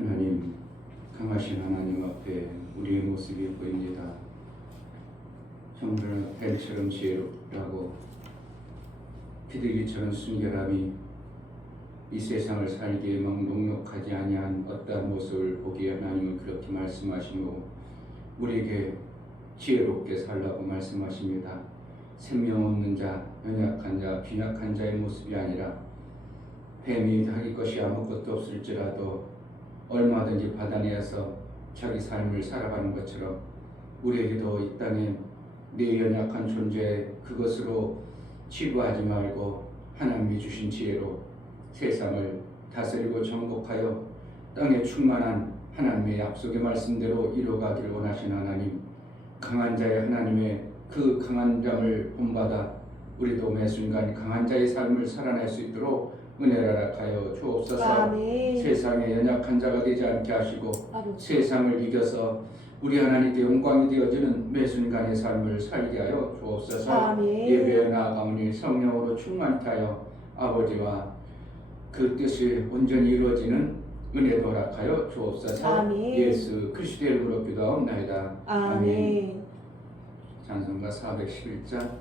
하나님, 강하신 하나님 앞에 우리의 모습이 보입니다. 정말 뱀처럼 지혜롭다고 비둘기처럼 순결함이 이 세상을 살기에 막 녹록하지 아니한 어떠한 모습을 보기에 하나님은 그렇게 말씀하시고 우리에게 지혜롭게 살라고 말씀하십니다. 생명 없는 자, 연약한 자, 빈약한 자의 모습이 아니라 뱀이 자기 것이 아무것도 없을지라도 얼마든지 받아내어서 자기 삶을 살아가는 것처럼 우리에게도 이 땅에 내 연약한 존재 그것으로 치부하지 말고 하나님이 주신 지혜로 세상을 다스리고 정복하여 땅에 충만한 하나님의 약속의 말씀대로 이루어가기를 원하신 하나님, 강한 자의 하나님의 그 강한 잠을 본받아 우리도 매 순간 강한 자의 삶을 살아낼 수 있도록 은혜를 허락하여 주옵소서. 아멘. 세상에 연약한 자가 되지 않게 하시고 아멘. 세상을 이겨서 우리 하나님께 영광이 되어지는 매 순간의 삶을 살게 하여 주옵소서. 아멘. 예배에 나아가오니 성령으로 충만케 하여 아버지와 그 뜻이 온전히 이루어지는 은혜도 허락하여 주옵소서. 아멘. 예수 그리스도의 이름으로 기도하옵나이다. 아멘. 찬송가 411장.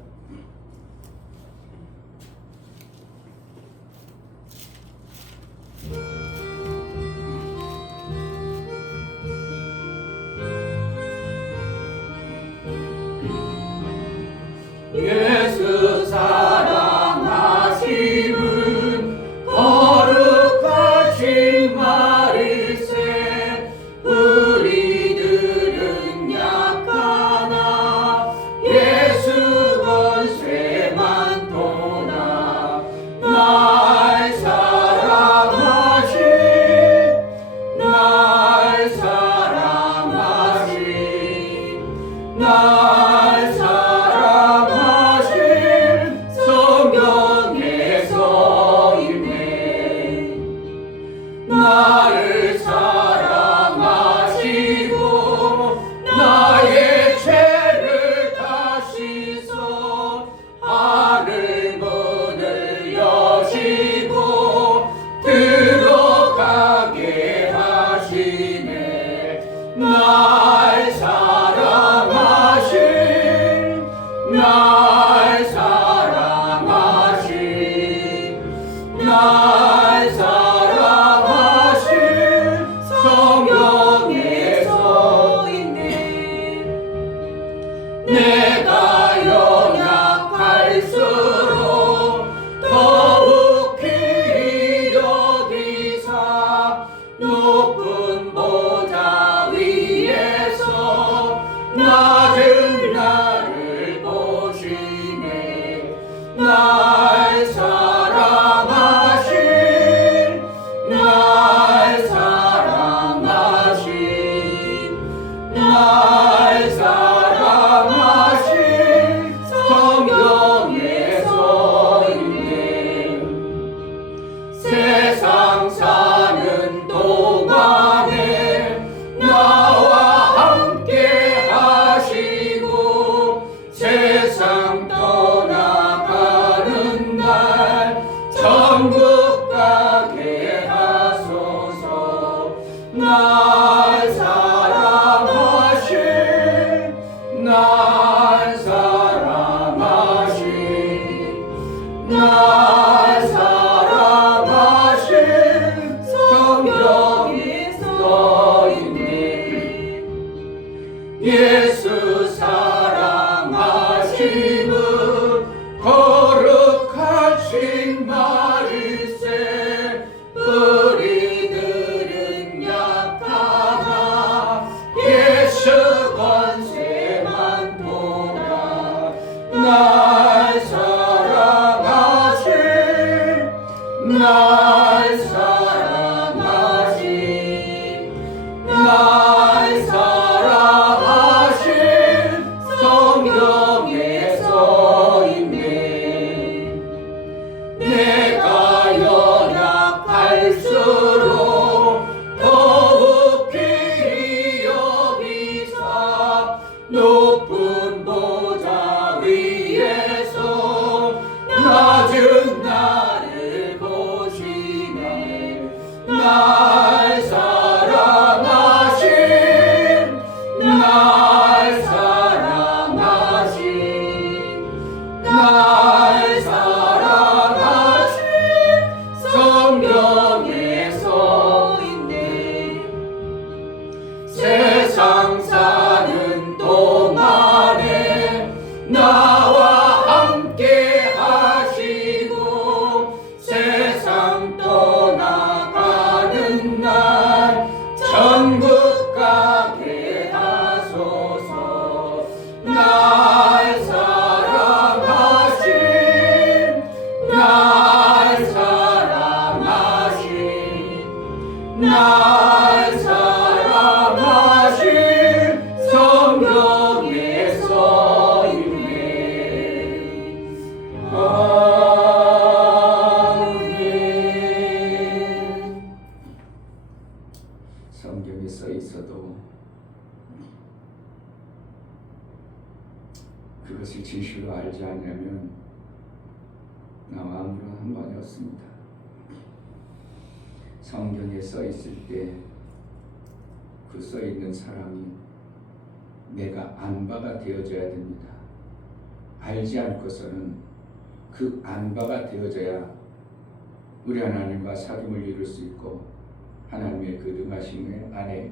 예수 사랑하심은 거룩하신 말일세. 우리들은 약하나 예수 권세만 도나. 날 사랑하신 날 사랑하신 날 사랑하신 성경에 써있네. 나를 사랑하시고 나의 죄를 다 씻어 하늘 문을 여시고 들어가게 하시네. 날 사랑하신 날 사랑하신 날 사랑하신 성경에 써있네. 내가 연약할수록 더욱 귀히 여기사 높은 보좌 위에서 낮은 나를 보시네. 날 사랑하신 날 사랑하신 날 사랑하신 성경에 써있네. 세상 사는 동안에 나와 함께 하시고 세상 떠나가는 날 천국 가게 하소서. 날 사랑하신 날 사랑하신 날 사랑하신 성경에 써있네. 예수 사랑하심은 거룩하신 말일세. 우리들은 약한 날 사랑하신 성경에 써있네. 아멘. 성경에 써 있어도 그것을 진실로 알지 않으면 나와 아무런 상관이 없습니다. 성경에 써 있을 때 그 써 있는 사랑이 내가 안바가 되어져야 됩니다. 알지 않고서는 그 안바가 되어져야 우리 하나님과 사귐을 이룰 수 있고 하나님의 그 능하심의 안에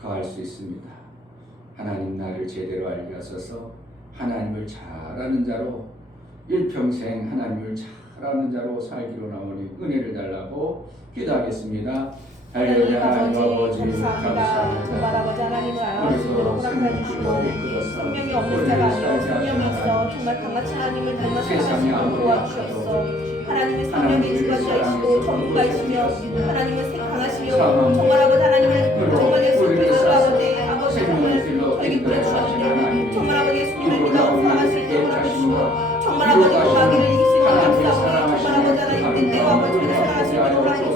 거할 수 있습니다. 하나님 나를 제대로 알게 하소서. 하나님을 잘 아는 자로 일평생 하나님을 잘 아는 자로 살기로 나오니 은혜를 달라고 기도하겠습니다. 할렐루야. 하나님 아버지 감사합니다. 정말 아버지 하나님을 알아볼 수 있도록 오늘도 허락해 주시고 생명이 없는 자가 아니라 생명이 있어 정말 강같이 하나님을 닮아서 살아가시고 도와주시옵소서. 하나님의 생명의 주관자이시고 전부가이시며 하나님은 강하시며 정말 아버지 하나님을 정말 예수님을 아버지 정말 저에게 보내주셨는데 정말 아버지 예수님을 믿어 사랑하실 때 보내주시고 정말 아버지 마귀를 이길 수 있는 감사합니다. 정말 아버지 하나님 때때로 아버지 우리를 사랑하실 때 보내주시고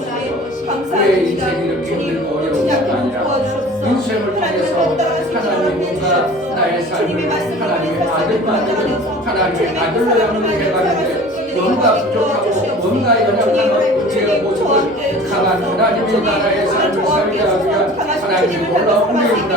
감사합니다. 주님 놓치지 않게 도와주셨소. 인생을 통해서 하나님과 나의 삶을 하나님의 아들만 되는 하나님의 아들로 양육해가는데 뭔가 부족하고 뭔가 연약한 우리의 모습을 강한 하나님의 나라의 삶을 살게 하기 위한 하나님의 놀라운 은혜입니다.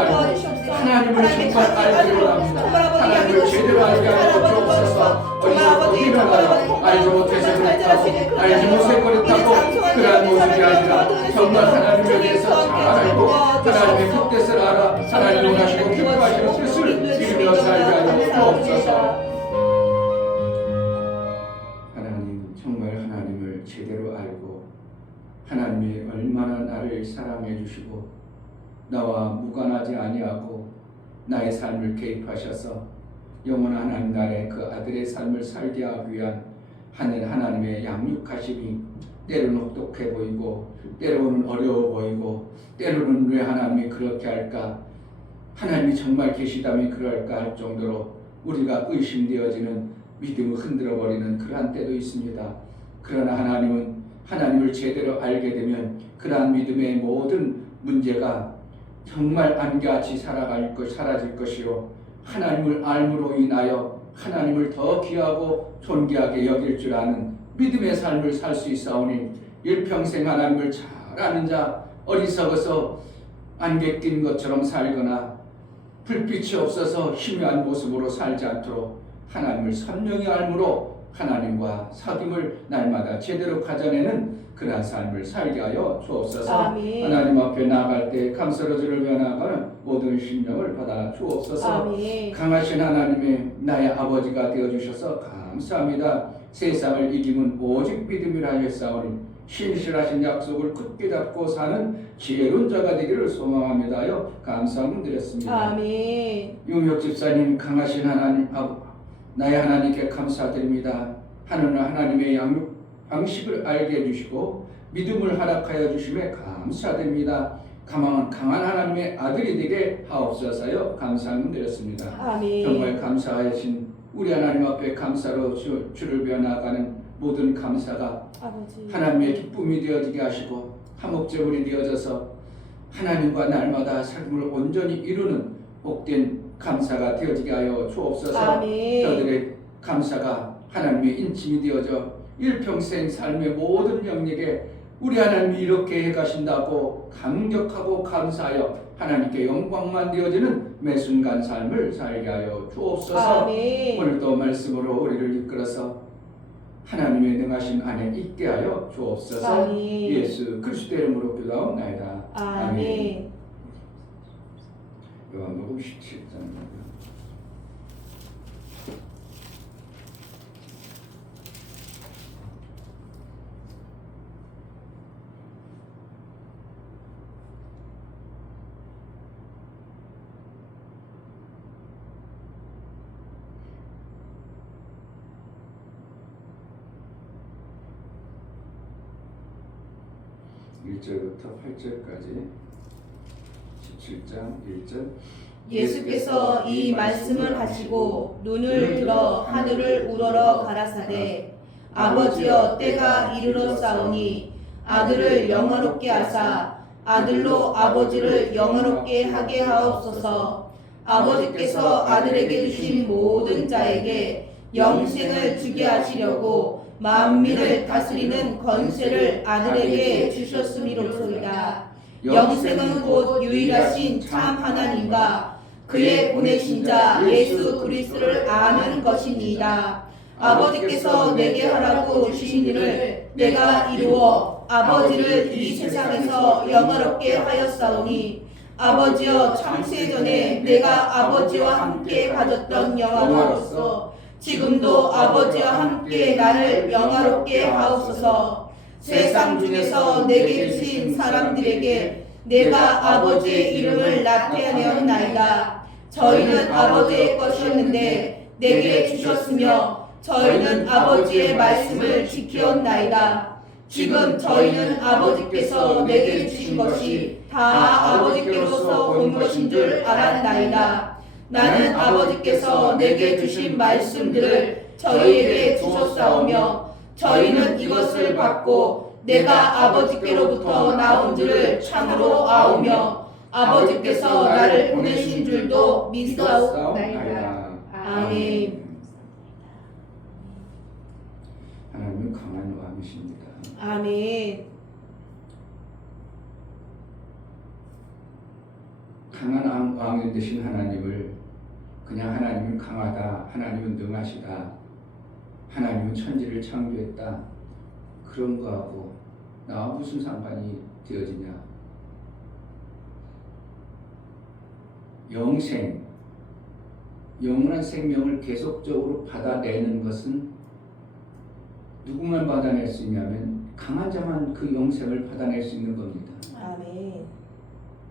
하나님을 정말 알기로 합니다. 하나님을 제대로 알게 하여 주옵소서. 어디서 알지 못해서 그렇다고 알지 못해 그렇다고 그러한 모습이 아니라 정말 하나님에 대해서 잘 알고 하나님의 그 뜻을 알아 하나님 원하시고 기뻐하시는 뜻을 이루며 살게 하여 주옵소서. 하나님 정말 하나님을 제대로 알고 하나님이 얼마나 나를 사랑해 주시고 나와 무관하지 아니하고 나의 삶을 개입하셔서 영원한 하나님 나라의 그 아들의 삶을 살게 하기 위한 하나님의 양육하심이 때로는 혹독해 보이고 때로는 어려워 보이고 때로는 왜 하나님이 그렇게 할까 하나님이 정말 계시다면 그럴까 할 정도로 우리가 의심되어지는 믿음을 흔들어버리는 그러한 때도 있습니다. 그러나 하나님은 하나님을 제대로 알게 되면 그러한 믿음의 모든 문제가 정말 안개같이 사라질 것이요 하나님을 알므로 인하여 하나님을 더 귀하고 존귀하게 여길 줄 아는 믿음의 삶을 살 수 있사오니 일평생 하나님을 잘 아는 자 어리석어서 안개 낀 것처럼 살거나 불빛이 없어서 희미한 모습으로 살지 않도록 하나님을 선명히 알므로 하나님과 사귐을 날마다 제대로 가져내는 그러한 삶을 살게 하여 주옵소서. 아멘. 하나님 앞에 나아갈 때 감사로 주를 변화가는 모든 심령을 받아 주옵소서. 아멘. 강하신 하나님의 나의 아버지가 되어주셔서 감사합니다. 세상을 이기면 오직 믿음이라 했사오니 신실하신 약속을 굳게 잡고 사는 지혜로운 자가 되기를 소망합니다 하여 감사함을 드렸습니다. 아멘. 용역 집사님 강하신 하나님 나의 하나님께 감사드립니다. 하나님의 양육 방식을 알게 해주시고 믿음을 허락하여 주심에 감사드립니다. 강한 하나님의 아들이 되게 하옵소서요. 감사함을 드렸습니다. 아멘. 정말 감사하신 우리 하나님 앞에 감사로 주를 변화가는 모든 감사가 아버지. 하나님의 기쁨이 되어지게 하시고 화목제물이 되어져서 하나님과 날마다 삶을 온전히 이루는 복된 감사가 되어지게 하여 주옵소서. 아멘. 저들의 감사가 하나님의 인침이 되어져 일평생 삶의 모든 영역에 우리 하나님이 이렇게 해가신다고 감격하고 감사하여 하나님께 영광만 되어지는 매순간 삶을 살게 하여 주옵소서. 아멘. 오늘도 말씀으로 우리를 이끌어서 하나님의 능하신 안에 있게 하여 주옵소서. 아멘. 예수 그리스도 이름으로 기도하옵나이다. 아멘. 요한복음 17장입니다. (1절부터 8절까지) 7장 1절 예수께서 이 말씀을 하시고 눈을 들어 하늘을 우러러 가라사대 아버지여 때가 이르렀사오니 아들을 영화롭게 하사 아들로 아버지를 영화롭게 하게 하옵소서. 아버지께서 아들에게 주신 모든 자에게 영생을 주게 하시려고 만민을 다스리는 권세를 아들에게 주셨음이로소이다. 영생은 곧 유일하신 참 하나님과 그의 보내신 자 예수 그리스도를 아는 것이니이다. 아버지께서 내게 하라고 주신 일을 내가 이루어 아버지를 이 세상에서 영화롭게 하였사오니 아버지여 창세 전에 내가 아버지와 함께 가졌던 영화로서 지금도 아버지와 함께 나를 영화롭게 하옵소서. 세상 중에서 내게 주신 사람들에게 내가 아버지의 이름을 나타내었나이다. 저희는 아버지의 것이었는데 내게 주셨으며 저희는 아버지의 말씀을 지키었나이다. 지금 저희는 아버지께서 내게 주신 것이 다 아버지께로서 온 것인 줄 알았나이다. 나는 아버지께서 내게 주신 말씀들을 저희에게 주셨사오며 저희는 이것을 받고 내가 아버지께로부터 나온 줄을 참으로 아오며 아버지께서 나를 보내신 줄도 믿사옵나이다. 아멘. 하나님은 강한 왕이십니다. 아멘. 강한 왕이 되신 하나님을 그냥 하나님은 강하다, 하나님은 능하시다, 하나님은 천지를 창조했다, 그런 거하고 나와 무슨 상관이 되어지냐. 영생, 영원한 생명을 계속적으로 받아내는 것은 누구만 받아낼 수 있냐면 강한 자만 그 영생을 받아낼 수 있는 겁니다. 아멘.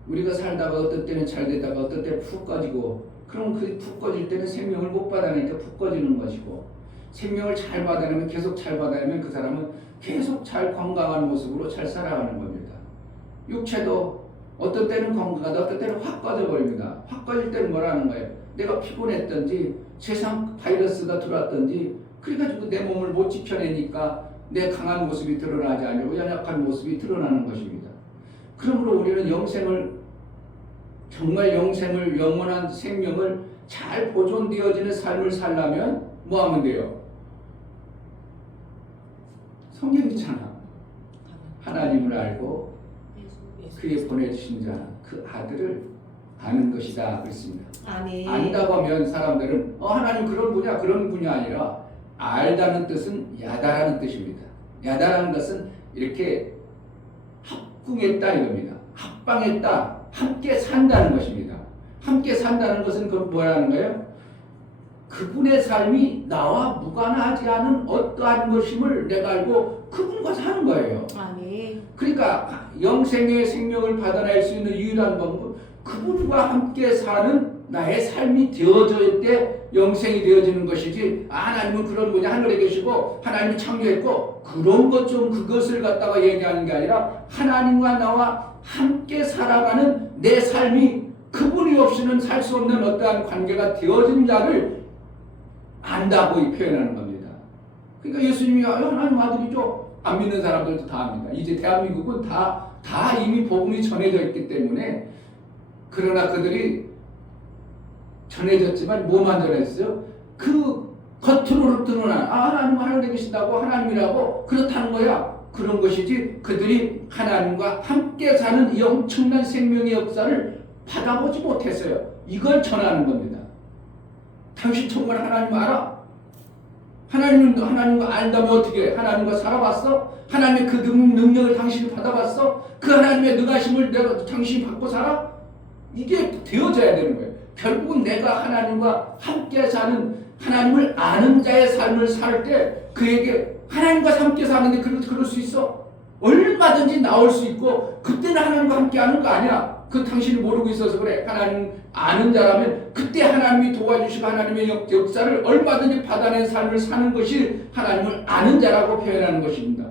우리가 살다가 어떤 때는 잘 되다가 어떤 때는 푹 꺼지고, 그럼 그 푹 꺼질 때는 생명을 못 받아내니까 푹 꺼지는 것이고, 생명을 잘 받아내면 계속 잘 받아내면 그 사람은 계속 잘 건강한 모습으로 잘 살아가는 겁니다. 육체도 어떤 때는 건강하다 어떤 때는 확 꺼져버립니다. 확 꺼질 때는 뭐라는 거예요? 내가 피곤했던지 세상 바이러스가 들어왔던지 그래가지고 내 몸을 못 지켜내니까 내 강한 모습이 드러나지 않고 연약한 모습이 드러나는 것입니다. 그러므로 우리는 영생을, 정말 영생을, 영원한 생명을 잘 보존되어지는 삶을 살려면 뭐 하면 돼요? 성경이잖아. 하나님을 알고 그의 보내주신 자, 그 아들을 아는 것이다 그랬습니다. 아멘. 안다고 하면 사람들은 하나님 그런 분야 그런 분야 아니라, 알다는 뜻은 야다라는 뜻입니다. 야다라는 것은 이렇게 합궁했다 이겁니다. 합방했다, 함께 산다는 것입니다. 함께 산다는 것은 그 뭐라는 거예요? 그분의 삶이 나와 무관하지 않은 어떠한 것임을 내가 알고 그분과 사는 거예요. 아멘. 그러니까 영생의 생명을 받아낼 수 있는 유일한 방법은 그분과 함께 사는 나의 삶이 되어질 때 영생이 되어지는 것이지, 하나님은 그런 분이 하늘에 계시고 하나님이 창조했고 그런 것 좀 그것을 갖다가 얘기하는 게 아니라, 하나님과 나와 함께 살아가는 내 삶이 그분이 없이는 살 수 없는 어떠한 관계가 되어진 자를 안다고 표현하는 겁니다. 그러니까 예수님이 하나님 아들이죠. 안 믿는 사람들도 다 압니다. 이제 대한민국은 다 이미 복음이 전해져 있기 때문에. 그러나 그들이 전해졌지만 뭐만 전했어요? 그 겉으로 드러난 하나님 하늘에 계신다고, 하나님이라고 그렇다는 거야. 그런 것이지 그들이 하나님과 함께 사는 이 엄청난 생명의 역사를 받아보지 못했어요. 이걸 전하는 겁니다. 당신 정말 하나님 알아? 하나님과 안다면 어떻게 해? 하나님과 살아봤어? 하나님의 그 능력을 당신이 받아봤어? 그 하나님의 능하심을 당신이 받고 살아? 이게 되어져야 되는 거예요. 결국은 내가 하나님과 함께 사는, 하나님을 아는 자의 삶을 살 때 그에게 하나님과 함께 사는데 그럴 수 있어? 얼마든지 나올 수 있고, 그때는 하나님과 함께 하는 거 아니야. 그 당신이 모르고 있어서 그래. 하나님 아는 자라면 그때 하나님이 도와주시고 하나님의 역사를 얼마든지 받아낸 삶을 사는 것이 하나님을 아는 자라고 표현하는 것입니다.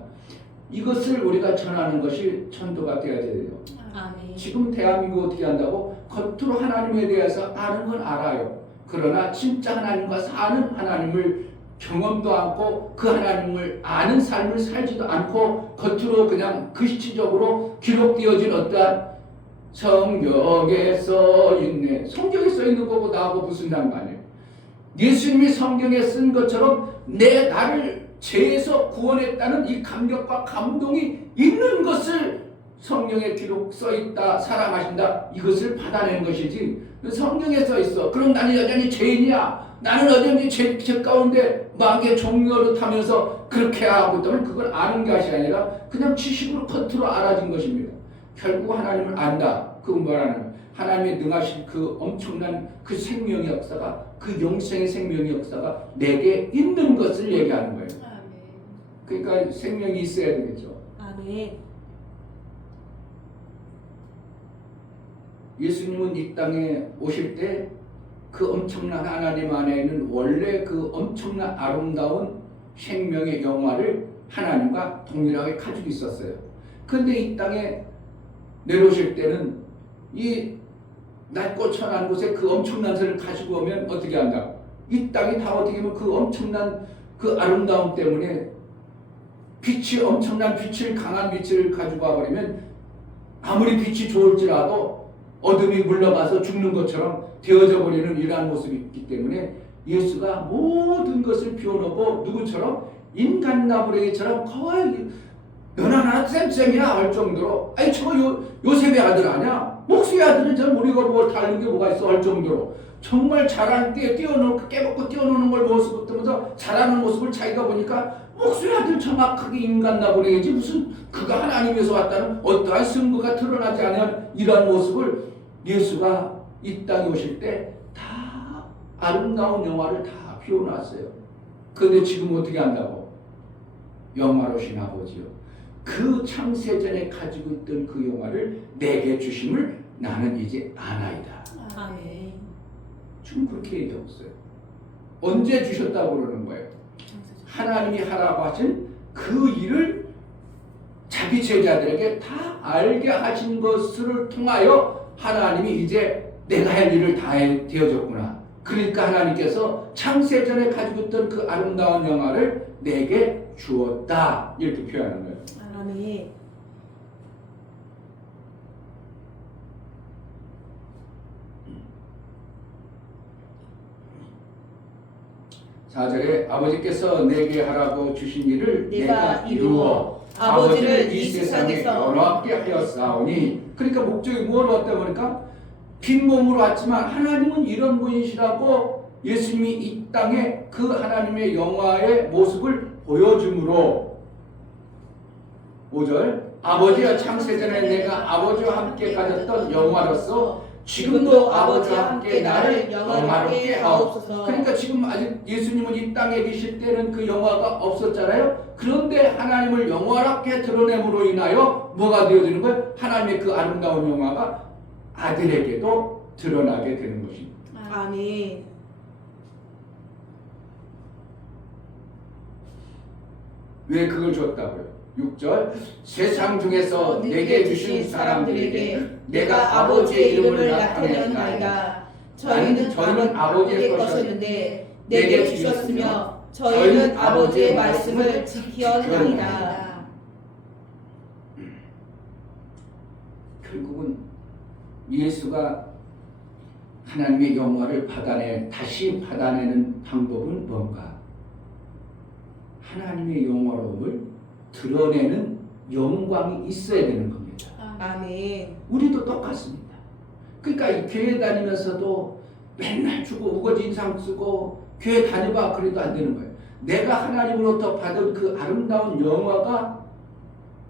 이것을 우리가 전하는 것이 전도가 되어야 돼요. 아멘. 아멘. 지금 대한민국 어떻게 한다고? 겉으로 하나님에 대해서 아는 건 알아요. 그러나 진짜 하나님과 사는 하나님을 경험도 않고 그 하나님을 아는 삶을 살지도 않고 겉으로 그냥 글씨적으로 기록되어진 어떠한 성경에 써 있네. 성경에 써 있는 거고 나하고 무슨 상관이에요? 예수님이 성경에 쓴 것처럼 나를 죄에서 구원했다는 이 감격과 감동이 있는 것을 성경에 기록 써 있다, 사랑하신다, 이것을 받아내는 것이지. 성경에 써 있어. 그럼 나는 여전히 죄인이야. 나는 여전히 죄 가운데 마귀의 종노릇하면서 그렇게 하고 있다면 그걸 아는 것이 아니라 그냥 지식으로 겉으로 알아진 것입니다. 결국 하나님을 안다. 그건 뭐라는 하나님의 능하신 그 엄청난 그 생명의 역사가, 그 영생의 생명의 역사가 내게 있는 것을 얘기하는 거예요. 그러니까 생명이 있어야 되겠죠. 아멘. 예수님은 이 땅에 오실 때 그 엄청난 하나님 안에 있는 원래 그 엄청난 아름다운 생명의 영화를 하나님과 동일하게 가지고 있었어요. 그런데 이 땅에 내려오실 때는 이 낮고 천한 곳에 그 엄청난 것을 가지고 오면 어떻게 한다? 이 땅이 다 어떻게 보면 그 엄청난 그 아름다움 때문에 빛이 엄청난 빛을 강한 빛을 가지고 와버리면 아무리 빛이 좋을지라도 어둠이 물러가서 죽는 것처럼 되어져 버리는 이러한 모습이 있기 때문에 예수가 모든 것을 비워놓고 누구처럼 인간 나부랭이처럼 거의 너나 나나 쌤쌤이야 할 정도로 아니 저거 요셉의 아들 아니야? 목수의 아들은 전 우리가 뭘 다른 게 뭐가 있어 할 정도로 정말 잘하는 때 뛰어놀고 깨먹고 뛰어노는 걸 모습 보면서 잘하는 모습을 자기가 보니까 목수의 아들 정확하게 인간 나부랭이지 무슨 그가 하나님에서 왔다는 어떠한 승부가 드러나지 않은 이러한 모습을 예수가 이 땅에 오실 때 다 아름다운 영화를 다 비워놨어요. 그런데 지금 어떻게 한다고? 영화로신 아버지요. 그 창세전에 가지고 있던 그 영화를 내게 주심을 나는 이제 아나이다. 아멘. 지금 그렇게 얘기하고 있어요. 언제 주셨다고 그러는 거예요? 하나님이 하라고 하신 그 일을 자기 제자들에게 다 알게 하신 것을 통하여 하나님이 이제 내가 할 일을 다 되어졌구나. 그러니까 하나님께서 창세전에 가지고 있던 그 아름다운 영화를 내게 주었다. 이렇게 표현하는 거예요. 아멘. 사절에 아버지께서 내게 하라고 주신 일을 내가 내가 이루어 아버지를 이 세상에 영원하게 하였사오니. 그러니까 목적이 뭘 왔다 보니까 빈몸으로 왔지만 하나님은 이런 분이시라고 예수님이 이 땅에 그 하나님의 영화의 모습을 보여줌으로 5절 아버지와 창세전에 내가 아버지와 함께 가졌던 영화로서 지금도 아버지와 함께 나를 영화롭게 하옵소서. 그러니까 지금 아직 예수님은 이 땅에 계실 때는 그 영화가 없었잖아요. 그런데 하나님을 영화롭게 드러냄으로 인하여 뭐가 되어지는 거예요? 하나님의 그 아름다운 영화가 아들에게도 드러나게 되는 것입니다. 아멘. 왜 그걸 줬다고요? 6절 세상 중에서 내게 주신 사람들에게 내가 아버지의 이름을 나타내었나이다. 저희는 아버지의 것이었는데 내게 주셨으며 저희는 아버지의 말씀을 지키었나이다. 결국은 예수가 하나님의 영화를 다시 받아내는 방법은 뭔가? 하나님의 영화로움을 드러내는 영광이 있어야 되는 겁니다. 아멘. 우리도 똑같습니다. 그러니까 이 교회 다니면서도 맨날 주고 우거지 인상 쓰고 교회 다녀봐 그래도 안 되는 거예요. 내가 하나님으로부터 받은 그 아름다운 영화가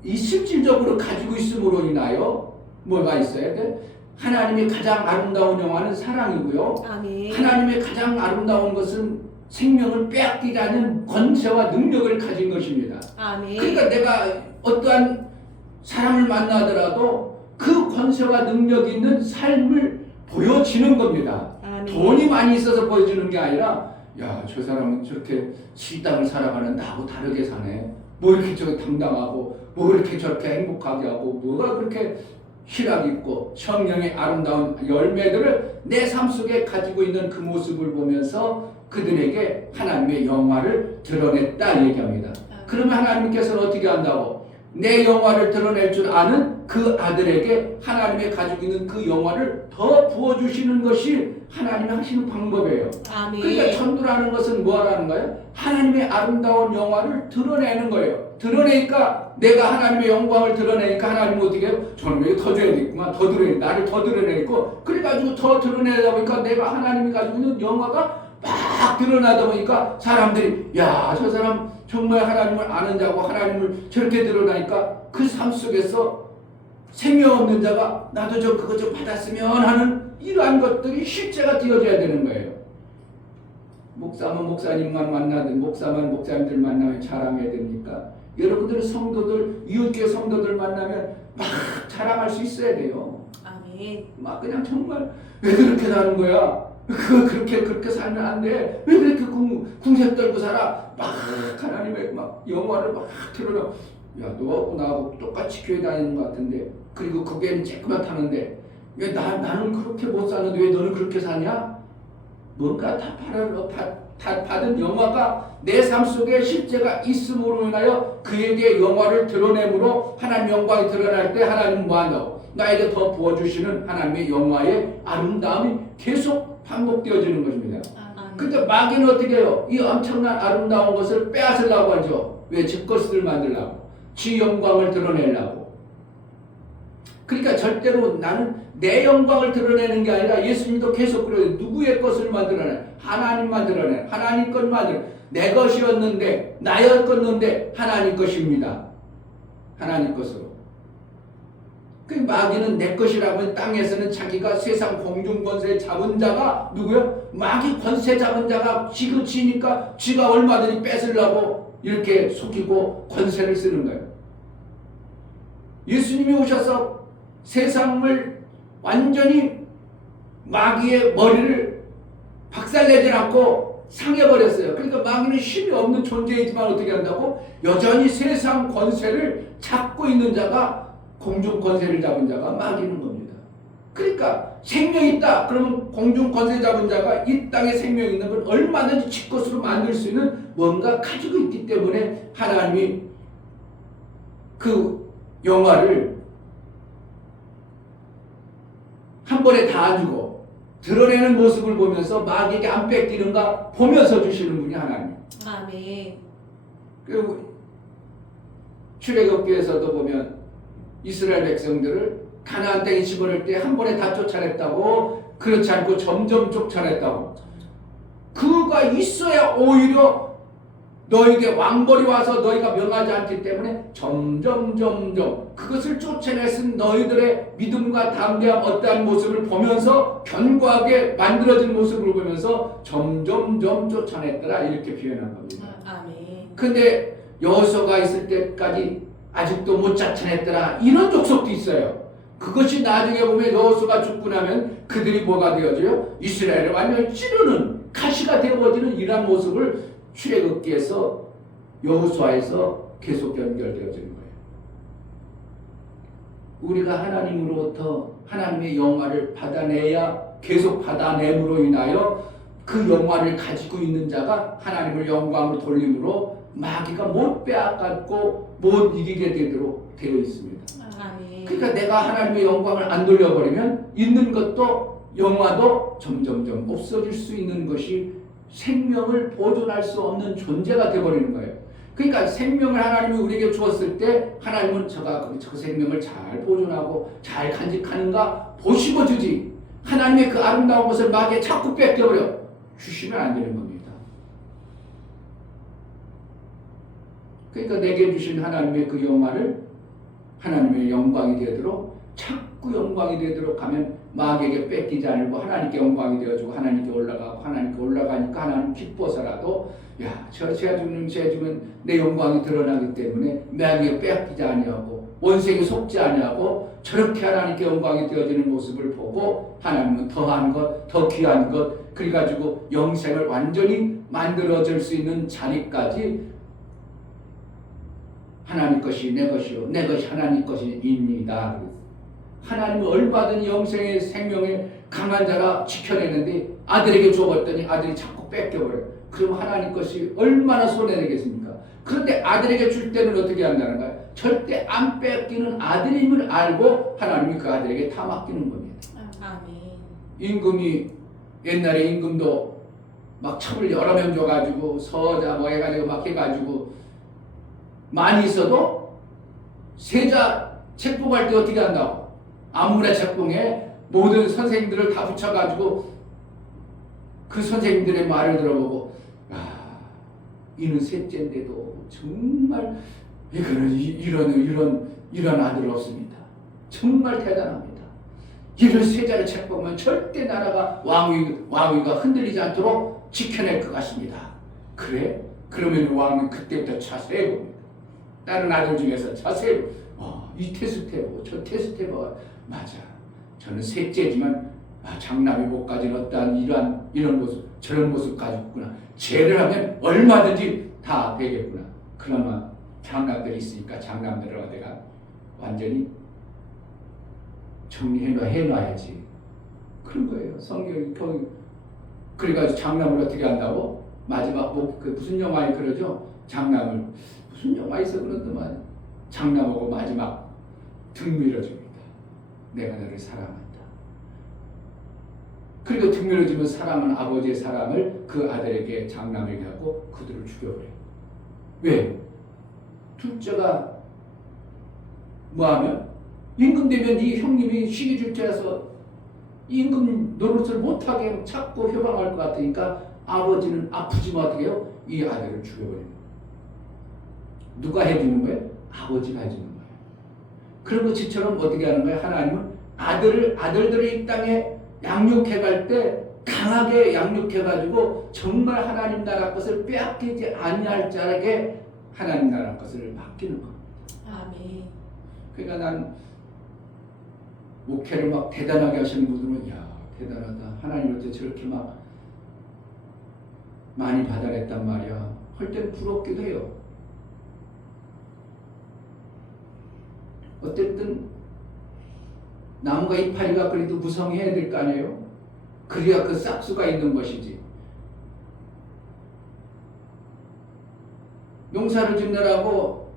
이 실질적으로 가지고 있음으로 인하여 뭐가 있어야 돼? 하나님의 가장 아름다운 영화는 사랑이고요. 아멘. 하나님의 가장 아름다운 것은 생명을 빼앗기지 않는 권세와 능력을 가진 것입니다. 아멘. 그러니까 내가 어떠한 사람을 만나더라도 그 권세와 능력이 있는 삶을 보여지는 겁니다. 아멘. 돈이 많이 있어서 보여주는 게 아니라 야, 저 사람은 저렇게 실당을 살아가는 나하고 다르게 사네. 뭐 이렇게 저렇게 당당하고 뭐 이렇게 저렇게 행복하게 하고 뭐가 그렇게 희락 있고 성령의 아름다운 열매들을 내 삶 속에 가지고 있는 그 모습을 보면서 그들에게 하나님의 영화를 드러냈다 얘기합니다. 그러면 하나님께서는 어떻게 한다고? 내 영화를 드러낼 줄 아는 그 아들에게 하나님이 가지고 있는 그 영화를 더 부어주시는 것이 하나님이 하시는 방법이에요. 아멘. 그러니까 전도라는 것은 뭐라는 거예요? 하나님의 아름다운 영화를 드러내는 거예요. 드러내니까 내가 하나님의 영광을 드러내니까 하나님은 어떻게 해요? 저는 왜 더 줘야겠구만. 더 드러내. 나를 더 드러내고 그래가지고 더 드러내다 보니까 내가 하나님이 가지고 있는 영화가 막 드러나다 보니까 사람들이 야, 저 사람 정말 하나님을 아는 자고 하나님을 저렇게 드러나니까 그 삶 속에서 생명 없는 자가 나도 좀 그거 좀 받았으면 하는 이러한 것들이 실제가 되어져야 되는 거예요. 목사만 목사님만 만나든 목사만 목사님들 만나면 자랑해야 됩니까? 여러분들은 성도들, 이웃교회 성도들 만나면 막 자랑할 수 있어야 돼요. 아멘. 막 그냥 정말 왜 그렇게 사는 거야? 그렇게 살면 안 돼. 왜 그렇게 궁색 떨고 살아? 막 하나님의 막 영화를 막 드러내. 야, 너하고 나하고 똑같이 교회 다니는 것 같은데, 그리고 거기에는 쬐끄만 타는데, 왜 나는 그렇게 못 사는데 왜 너는 그렇게 사냐? 뭔가 다 받은 영화가 내 삶 속에 실제가 있음으로 인하여 그에게 영화를 드러내므로 하나님 영광이 드러날 때 하나님은 뭐한다고? 나에게 더 부어주시는 하나님의 영화의 아름다움이 계속 반복되어지는 것입니다. 근데 마귀는 어떻게 해요? 이 엄청난 아름다운 것을 빼앗으려고 하죠. 왜? 지 것을 만들려고. 지 영광을 드러내려고. 그러니까 절대로 나는 내 영광을 드러내는 게 아니라 예수님도 계속 그래요. 누구의 것을 만들어내? 하나님 만들어내. 하나님 것 만들어. 내 것이었는데 나였건데 하나님 것입니다. 하나님 것으로. 그 마귀는 내 것이라고 하면 땅에서는 자기가 세상 공중 권세 잡은 자가 누구요? 마귀 권세 잡은 자가 지니까 지가 얼마든지 뺏으려고 이렇게 속이고 권세를 쓰는 거예요. 예수님이 오셔서 세상을 완전히 마귀의 머리를 박살내지 않고 상해버렸어요. 그러니까 마귀는 힘이 없는 존재이지만 어떻게 한다고? 여전히 세상 권세를 잡고 있는 자가 공중 권세를 잡은 자가 마귀는 겁니다. 그러니까 생명이 있다. 그러면 공중 권세 잡은 자가 이 땅에 생명이 있는 걸 얼마든지 지 것으로 만들 수 있는 뭔가 가지고 있기 때문에 하나님이 그 영화를 한 번에 다 안 주고 드러내는 모습을 보면서 마귀에게 안 뺏기는가 보면서 주시는 분이 하나님. 아멘. 그 출애굽기에서도 보면 이스라엘 백성들을 가나안 땅에 집어넣을 때 한 번에 다 쫓아냈다고, 그렇지 않고 점점 쫓아냈다고. 그가 있어야 오히려 너에게 왕벌이 와서 너희가 명하지 않기 때문에 점점 그것을 쫓아냈은 너희들의 믿음과 담대함 어떠한 모습을 보면서 견고하게 만들어진 모습을 보면서 점점 쫓아냈더라 이렇게 표현한 겁니다. 아멘. 근데 여호수아가 있을 때까지 아직도 못 쫓아냈더라 이런 족속도 있어요. 그것이 나중에 보면 여호수아가 죽고 나면 그들이 뭐가 되어져요? 이스라엘을 완전히 찌르는 가시가 되어버리는 이러한 모습을 출애굽기에서 여호수아에서 계속 연결되어지는 거예요. 우리가 하나님으로부터 하나님의 영화를 받아내야 계속 받아냄으로 인하여 그 영화를 가지고 있는 자가 하나님을 영광으로 돌림으로 마귀가 못 빼앗고 못 이기게 되도록 되어 있습니다. 아멘. 그러니까 내가 하나님의 영광을 안 돌려버리면 있는 것도 영화도 점점 없어질 수 있는 것이 생명을 보존할 수 없는 존재가 되어버리는 거예요. 그러니까 생명을 하나님이 우리에게 주었을 때 하나님은 저 생명을 잘 보존하고 잘 간직하는가 보시고 주지, 하나님의 그 아름다운 것을 마귀에 자꾸 뺏겨버려 주시면 안 되는 겁니다. 그러니까 내게 주신 하나님의 그 영화를 하나님의 영광이 되도록 자꾸 영광이 되도록 하면 마귀에게 뺏기지 않고 하나님께 영광이 되어주고 하나님께 올라가고 하나님께 올라가니까 하나님 기뻐서라도 야, 저 죄주면 내 영광이 드러나기 때문에 마귀에게 뺏기지 아니하고 원색이 속지 아니하고 저렇게 하나님께 영광이 되어지는 모습을 보고 하나님은 더한 것, 더 귀한 것 그래가지고 영생을 완전히 만들어줄 수 있는 자리까지 하나님 것이 내 것이요 내 것이 하나님 것이입니다. 하나님은 얼마든 영생의 생명의 강한 자라 지켜내는데 아들에게 줘봤더니 아들이 자꾸 뺏겨버려요. 그럼 하나님 것이 얼마나 손해되겠습니까? 그런데 아들에게 줄 때는 어떻게 한다는가요? 절대 안 뺏기는 아들임을 알고 하나님이 그 아들에게 다 맡기는 겁니다. 아멘. 임금이 옛날에 임금도 막 첩을 여러 명 줘가지고 서자 뭐 해가지고 막 해가지고 많이 있어도 세자 책봉할 때 어떻게 한다고? 아무나 책봉에 모든 선생님들을 다 붙여가지고 그 선생님들의 말을 들어보고 이는 셋째인데도 정말 이런 아들 없습니다. 정말 대단합니다. 이런 세자를 책봉하면 절대 나라가 왕위가 흔들리지 않도록 지켜낼 것 같습니다. 그래? 그러면 왕은 그때부터 자세히 봅니다. 다른 아들 중에서 자세히 이 테스트 해보고 저 테스트 해보고 맞아. 저는 셋째지만 장남이 못 가진 어떠한 이런 모습 저런 모습 가지고 있구나. 죄를 하면 얼마든지 다 되겠구나. 그러나 장남들이 있으니까 장남들을 내가 완전히 정리해놔야지. 그런 거예요. 성경이 그래가지고 장남을 어떻게 한다고? 마지막 무슨 영화에 그러죠? 장남을 무슨 영화에서 그러더만 장남하고 마지막 등 밀어줍니다. 내가 너를 사랑한다. 그리고 등 밀어주면 사랑하는 아버지의 사랑을 그 아들에게 장남에게 하고 그들을 죽여버려요. 왜? 둘째가 뭐하면 임금 되면 네 형님이 시기 줄자라서 임금 노릇을 못하게 자꾸 효방할 것 같으니까 아버지는 아프지만 어떻게 해요? 이 아들을 죽여버립니다. 누가 해주는 거예요? 아버지가 해주는 거예요. 그런 것처럼 어떻게 하는 거예요? 하나님은 아들들을 이 땅에 양육해갈 때 강하게 양육해가지고 정말 하나님 나라 것을 빼앗기지 아니할 자에게 하나님 나라 것을 맡기는 겁니다. 아멘. 그러니까 난 목회를 막 대단하게 하시는 분들은 대단하다. 하나님 어째 저렇게 막 많이 받아냈단 말이야. 할 때는 부럽기도 해요. 어쨌든 나무가 이파리가 그래도 무성해야 될 거 아니에요? 그래야 그 싹수가 있는 것이지. 농사를 짓느라고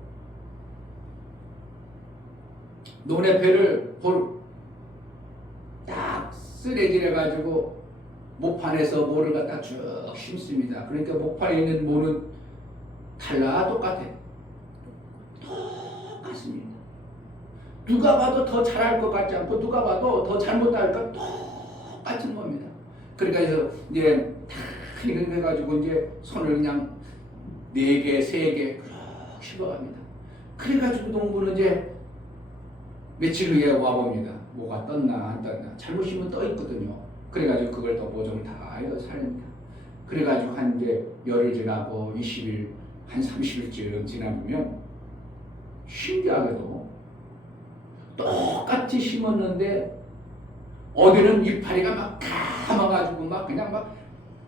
논의 배를 딱 쓰레기해가지고 목판에서 모를 갖다 쭉 심습니다. 그러니까 목판에 있는 모는 달라 똑같아. 똑같습니다. 누가 봐도 더 잘할 것 같지 않고 누가 봐도 더 잘못할까 똑같은 겁니다. 그러니까 이제 다 이렇게 해가지고 이제 손을 그냥 4개, 3개 그렇게 씹어갑니다. 그래가지고 농부는 이제 며칠 후에 와봅니다. 뭐가 떴나 안 떴나. 잘못 심으면 떠 있거든요. 그래가지고 그걸 또 모종 다 이거 살립니다. 그래가지고 한 이제 열흘 지나고 20일, 한 30일쯤 지나면 신기하게도 똑같이 심었는데 어디는 이파리가 막 감아가지고 막 그냥 막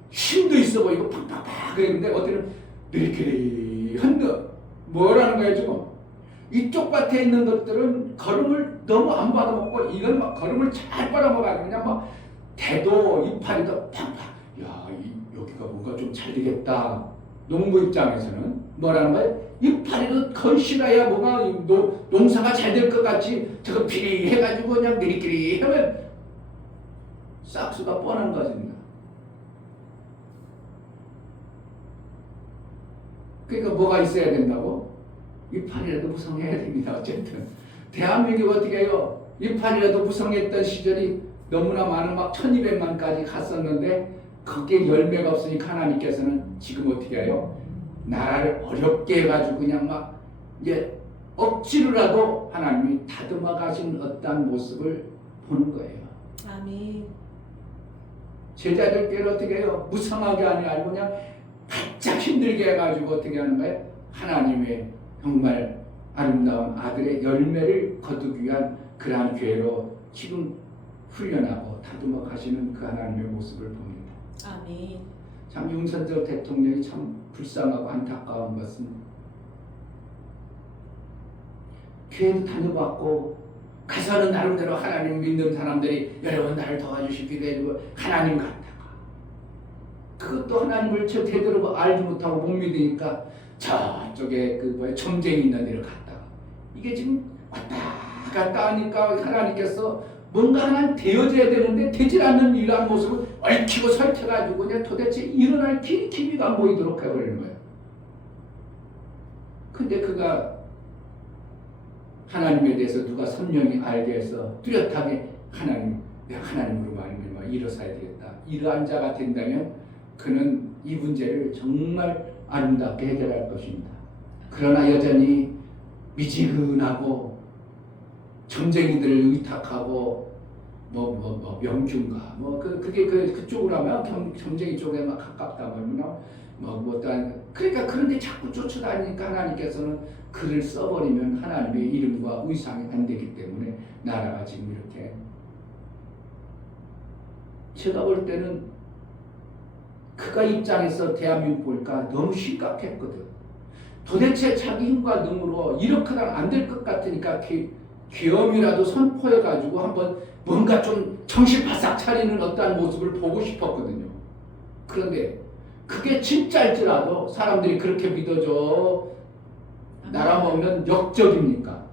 힘도 있어 보이고 팍팍팍 그랬는데 어디는 느리느리한 거 뭐라는 거예요 지금. 이쪽 밭에 있는 것들은 거름을 너무 안 받아먹고 이건 막 거름을 잘 빨아먹어가지고 그냥 막 대도 이파리도 팍팍 여기가 뭔가 좀 잘 되겠다. 농부 입장에서는 뭐라는 거예요? 이파리도 건실해야 뭐가 농사가 잘 될 것 같이 저거 피리 해가지고 그냥 느리끼리 하면 싹수가 뻔한 것입니다. 그러니까 뭐가 있어야 된다고? 이파리라도 무성해야 됩니다. 어쨌든 대한민국 어떻게 해요? 이파리라도 무성했던 시절이 너무나 많은 막 1200만까지 갔었는데 그게 열매가 없으니까 하나님께서는 지금 어떻게 해요? 나라를 어렵게 해가지고 그냥 막 이제 억지로라도 하나님이 다듬어 가신 어떠한 모습을 보는 거예요. 아멘. 제자들께는 어떻게 해요? 무성하게 아니고 그냥 바짝 힘들게 해가지고 어떻게 하는 거예요? 하나님의 정말 아름다운 아들의 열매를 거두기 위한 그러한 교회로 지금 훈련하고 다듬어 가시는 그 하나님의 모습을 봅니다. 아멘. 참 윤석열 대통령이 참 불쌍하고 안타까운 것은 교회도 다녀봤고 가서는 나름대로 하나님 믿는 사람들이 여러분 나를 도와주시고 기도해주고 하나님 갔다가 그것도 하나님을 제대로 알지 못하고 못 믿으니까 저쪽에 점쟁이 있는 데를 갔다가 이게 지금 왔다 갔다 하니까 하나님께서 뭔가 하나 되어져야 되는데 되질 않는 이러한 모습을 얽히고 설켜가지고 그냥 도대체 일어날 기미가 안 보이도록 해버리는 거예요. 근데 그가 하나님에 대해서 누가 선명히 알게 해서 뚜렷하게 내가 하나님으로 말미암아 일어서야 되겠다. 이러한 자가 된다면 그는 이 문제를 정말 아름답게 해결할 것입니다. 그러나 여전히 미지근하고 점쟁이들을 의탁하고 명균가 그게 그쪽으로 하면 점쟁이 쪽에 막 가깝다 그러니까 그런데 자꾸 쫓아다니니까 하나님께서는 글을 써버리면 하나님의 이름과 의상이 안 되기 때문에 나라가 지금 이렇게 제가 볼 때는 그가 입장에서 대한민국 보니까 너무 심각했거든. 도대체 자기 힘과 능으로 이렇게 하면 안 될 것 같으니까 계엄이라도 선포해가지고 한번 뭔가 좀 정신 바싹 차리는 어떠한 모습을 보고 싶었거든요. 그런데 그게 진짜일지라도 사람들이 그렇게 믿어줘 나라 먹는 역적입니까?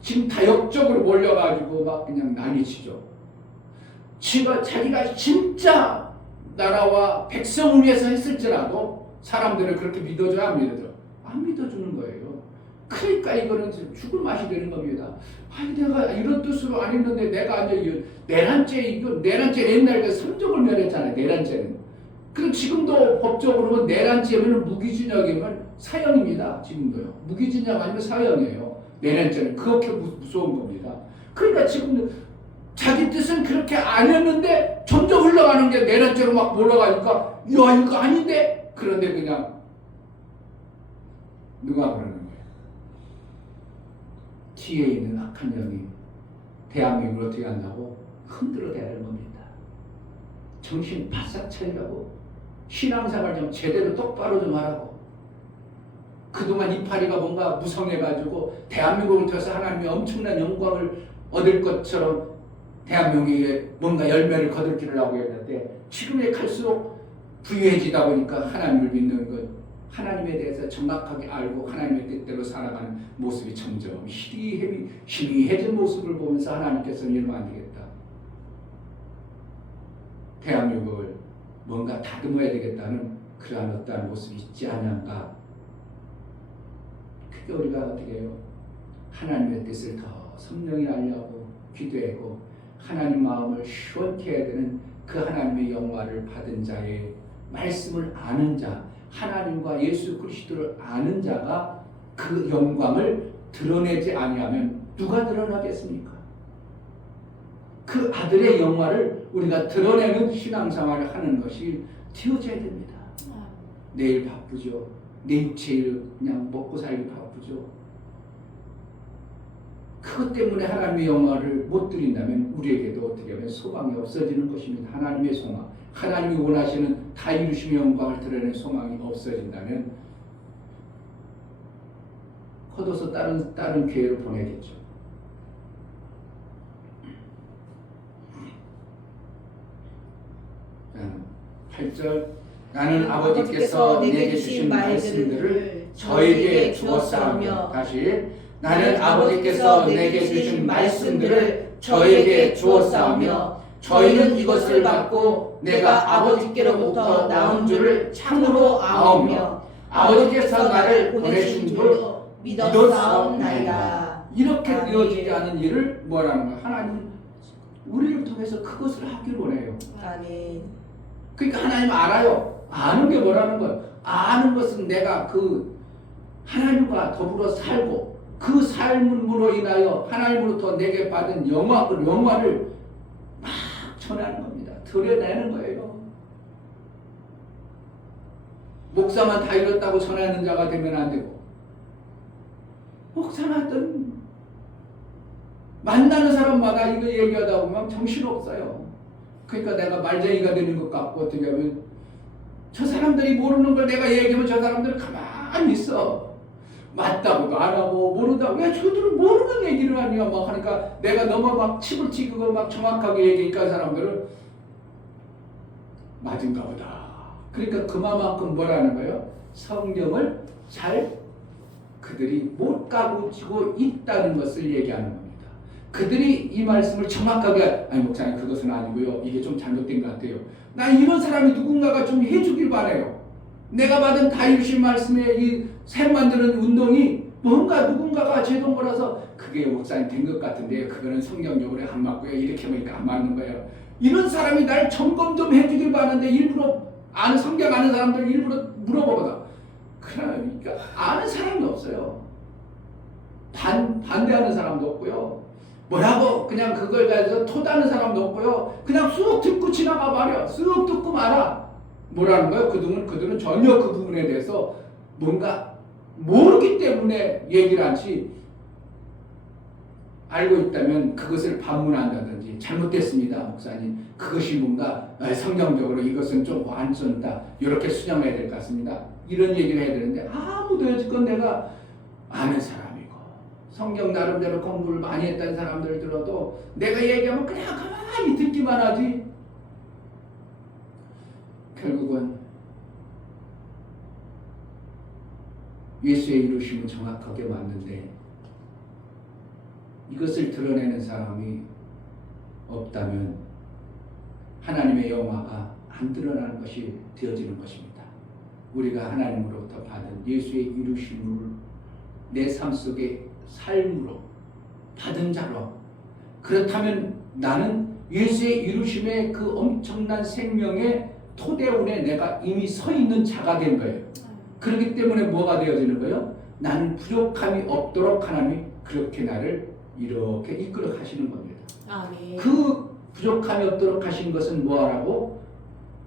지금 다 역적으로 몰려가지고 막 그냥 난리치죠. 자기가 진짜 나라와 백성을 위해서 했을지라도 사람들을 그렇게 믿어줘야 안 믿어줘? 안 믿어주는 거예요. 그러니까 이거는 죽을 맛이 되는 겁니다. 아니 내가 이런 뜻으로 안 했는데 내가 이제 내란죄 옛날 그 삼족을 멸했잖아요. 내란죄는. 그럼 지금도 법적으로는 내란죄면 무기징역이면 사형입니다. 지금도요. 무기징역 아니면 사형이에요. 내란죄는 그렇게 무서운 겁니다. 그러니까 지금 자기 뜻은 그렇게 안 했는데 점점 흘러가는 게 내란죄로 막 몰아가니까 야 이거 아닌데 그런데 그냥 누가 그러는 거예요? 뒤에 있는 악한 영이 대한민국을 어떻게 한다고 흔들어 대는 겁니다. 정신 바싹 차리라고 신앙생활 좀 제대로 똑바로 좀 하라고. 그동안 이파리가 뭔가 무성해가지고 대한민국을 통해서 하나님의 엄청난 영광을 얻을 것처럼 대한민국에 뭔가 열매를 거둘기를 하고 있는데 지금에 갈수록 부유해지다 보니까 하나님을 믿는 것, 하나님에 대해서 정확하게 알고 하나님의 뜻대로 살아가는 모습이 점점 희미해진 모습을 보면서 하나님께서는 이러면 안 되겠다. 대한민국을 뭔가 다듬어야 되겠다는 그러한 어떠한 모습이 있지 않은가. 그게 우리가 어떻게 해요? 하나님의 뜻을 더 선명히 알려고 기도하고 하나님 마음을 시원케 해야 되는 그 하나님의 영화를 받은 자의 말씀을 아는 자, 하나님과 예수 그리스도를 아는 자가 그 영광을 드러내지 아니하면 누가 드러나겠습니까? 그 아들의 영광을 우리가 드러내는 신앙생활을 하는 것이 되어져야 됩니다. 내일 바쁘죠. 내 육체일 그냥 먹고 살기 바쁘죠. 그것 때문에 하나님의 영광을 못 드린다면 우리에게도 어떻게 하면 소망이 없어지는 것입니다. 하나님의 소망, 하나님이 원하시는 다 이루심의 영광을 드러내는 소망이 없어진다면 걷어서 다른 교회로 보내겠죠. 8절 나는 아버지께서 내게 주신 말씀들을 저에게 주었사오며 다시 나는 아버지께서 내게 주신 말씀들을 저에게 주었사오며 저희는 이것을 받고 내가 아버지께로부터 나온 줄을 참으로 아오며 아버지께서 나를 보내신 줄 믿었사옵나이다. 이렇게 되어지지 않은 일을 뭐라는 거야? 하나님 우리를 통해서 그것을 하기를 원해요. 아멘. 그러니까 하나님 알아요. 아는 게 뭐라는 거예요? 아는 것은 내가 그 하나님과 더불어 살고 그 삶으로 인하여 하나님으로부터 내게 받은 영화를 막 전하는 겁니다. 드러내는 거예요. 목사만 다 이뤘다고 전하는 자가 되면 안 되고 목사는 만나는 사람마다 이거 얘기하다 보면 정신없어요. 그러니까 내가 말쟁이가 되는 것 같고 어떻게 하면 저 사람들이 모르는 걸 내가 얘기하면 저 사람들은 가만히 있어. 맞다고도 안 하고 모른다고 왜 저들은 모르는 얘기를 하냐 막 하니까 내가 너무 막 칩을 튀고 막 정확하게 얘기하니까 사람들은 맞은가 보다. 그러니까 그만큼 뭐라는 거예요? 성경을 잘 그들이 못 가르치고 있다는 것을 얘기하는 겁니다. 그들이 이 말씀을 정확하게 아니 목사님 그것은 아니고요. 이게 좀 잘못된 것 같아요. 나 이런 사람이 누군가가 좀 해주길 바래요. 내가 받은 다이루신 말씀의 이 새 만드는 운동이 뭔가 누군가가 제동 걸어서 그게 목사님 된 것 같은데요. 그거는 성경적으로 안 맞고요. 이렇게 보니까 안 맞는 거예요. 이런 사람이 날 점검 좀 해주길 바라는데 일부러 아는 성경 아는 사람들 일부러 물어보거든. 그러니까 아는 사람도 없어요. 반대하는 사람도 없고요. 뭐라고 그냥 그걸 가지고 토다는 사람도 없고요. 그냥 쑥 듣고 지나가 버려. 쑥 듣고 말아. 뭐라는 거예요? 그들은 전혀 그 부분에 대해서 뭔가 모르기 때문에 얘기를 하지 알고 있다면 그것을 반문한다든지 잘못됐습니다 목사님 그것이 뭔가 성경적으로 이것은 좀 완전다 이렇게 수정해야 될 것 같습니다 이런 얘기를 해야 되는데 아무도 여지껏 내가 아는 사람이고 성경 나름대로 공부를 많이 했다는 사람들 들어도 내가 얘기하면 그냥 가만히 듣기만 하지 결국은 예수의 이루심은 정확하게 맞는데 이것을 드러내는 사람이 없다면 하나님의 영화가 안 드러나는 것이 되어지는 것입니다. 우리가 하나님으로부터 받은 예수의 이루심을 내 삶 속의 삶으로 받은 자로 그렇다면 나는 예수의 이루심의 그 엄청난 생명의 토대운에 내가 이미 서 있는 자가 된 거예요. 그렇기 때문에 뭐가 되어지는 거예요? 나는 부족함이 없도록 하나님이 그렇게 나를 이렇게 이끌어 가시는 겁니다. 아멘. 그 부족함이 없도록 하신 것은 뭐라고?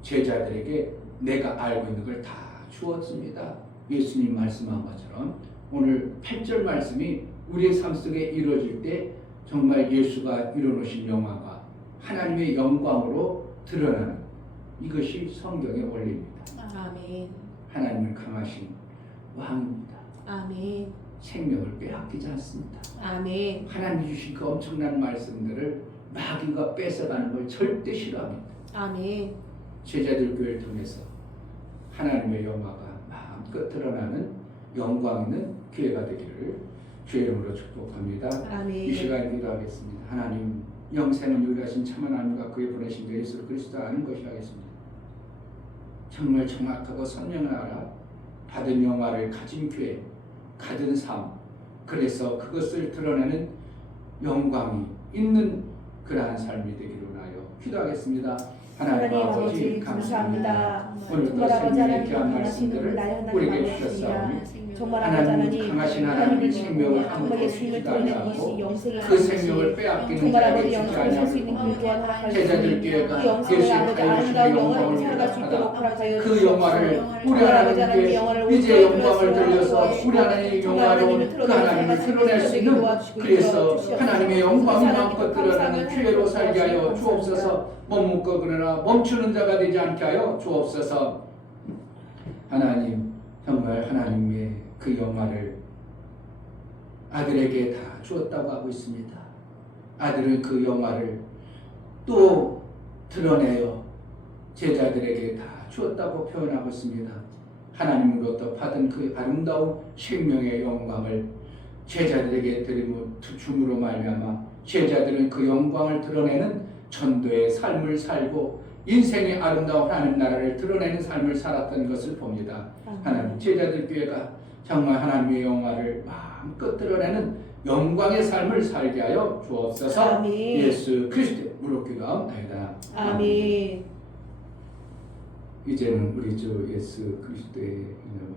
제자들에게 내가 알고 있는 걸 다 주었습니다. 예수님 말씀한 것처럼 오늘 8절 말씀이 우리의 삶 속에 이루어질 때 정말 예수가 이뤄놓으신 영화가 하나님의 영광으로 드러나는 이것이 성경의 원리입니다. 아멘. 하나님은 강하신 왕입니다. 아멘. 생명을 빼앗기지 않습니다. 아멘. 하나님이 주신 그 엄청난 말씀들을 마귀가 뺏어가는 걸 절대 싫어합니다. 아멘. 제자들 교회를 통해서 하나님의 영화가 마음껏 드러나는 영광 있는 교회가 되기를 주의 이름으로 축복합니다. 아멘. 이 시간에 기도하겠습니다. 하나님 영생은 유일하신 참 하나님과 그의 보내신 그 예수 그리스도 아는 것이 하겠습니다. 정말 정확하고 선명하라 받은 영화를 가진 교회 가진 삶 그래서 그것을 드러내는 영광이 있는 그러한 삶이 되기를 원하여 기도하겠습니다. 하나님 아버지 감사합니다. 오늘도 생명의 귀한 말씀들을 우리에게 주셨사오니 정말 하나님 강하신 하나님의 생명을 정말 예수님을 드러내는 이 영생의 그 생명을 빼앗기는 정말 아버지 자에게 주지 영생을 살 수 있는 아니하고 그 또한 허락하여 제자들 교회가 이 영생을 아버지 아름다운 영화를 살아갈 수 있도록 허락하여 그 영화를 우리 하나님께 이제 영광을 돌려서 우리 하나님의 영화로 그 하나님을 드러낼 수 있는 그래서 하나님의 영광이 마음껏 드러나는 교회로 살게 하여 주옵소서. 머뭇고 그러나 멈추는 자가 되지 않게 하여 주옵소서. 하나님 정말 하나님의 그 영화를 아들에게 다 주었다고 하고 있습니다. 아들은 그 영화를 또 드러내어 제자들에게 다 주었다고 표현하고 있습니다. 하나님으로부터 받은 그 아름다운 생명의 영광을 제자들에게 줌으로 말미암아 제자들은 그 영광을 드러내는 전도의 삶을 살고 인생의 아름다운 하나님 나라를 드러내는 삶을 살았던 것을 봅니다. 하나님 제자들 교회가 정말 하나님의 영화를 마음껏 드러내는 영광의 삶을 살게 하여 주옵소서. 아멘. 예수 그리스도의 무릎 기도하옵나이다. 아멘. 이제는 우리 주 예수 그리스도의 이름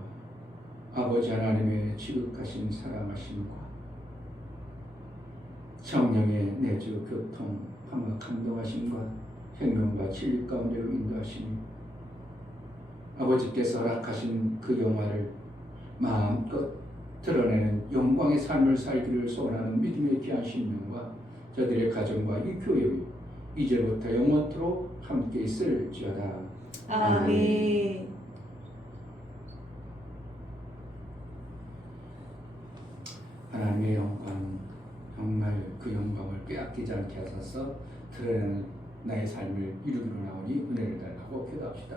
아버지 하나님의 지극하신 사랑하심과 성령의 내주 교통 함과 감동하심과 생명과 진리 가운데로 인도하시니 아버지께서 허락하신 그 영화를 마음껏 드러내는 영광의 삶을 살기를 소원하는 믿음의 귀한 신명과 저들의 가정과 이 교회의 이제부터 영원토록 함께 있을지어다. 아멘. 하나님의 영광, 정말 그 영광을 빼앗기지 않게 하소서. 드러내는 나의 삶을 이루기로 나오니 은혜를 달라고 기도합시다.